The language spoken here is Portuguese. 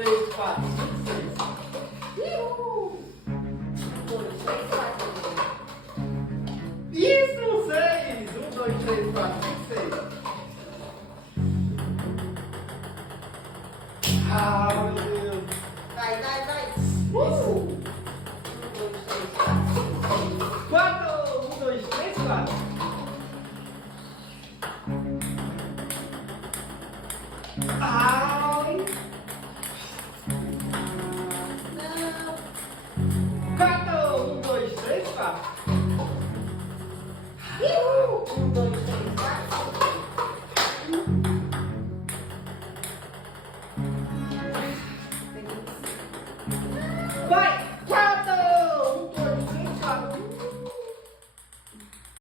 3, 4, 5, 6. Uhul! 1, 2, 3, 4. Isso, 6. 1, 2, 3, 4, 5, 6. Ah, meu Deus. Vai, vai, vai. 1, 2, 3, 4, 5, 6. 4. 1, 2, 3, 4.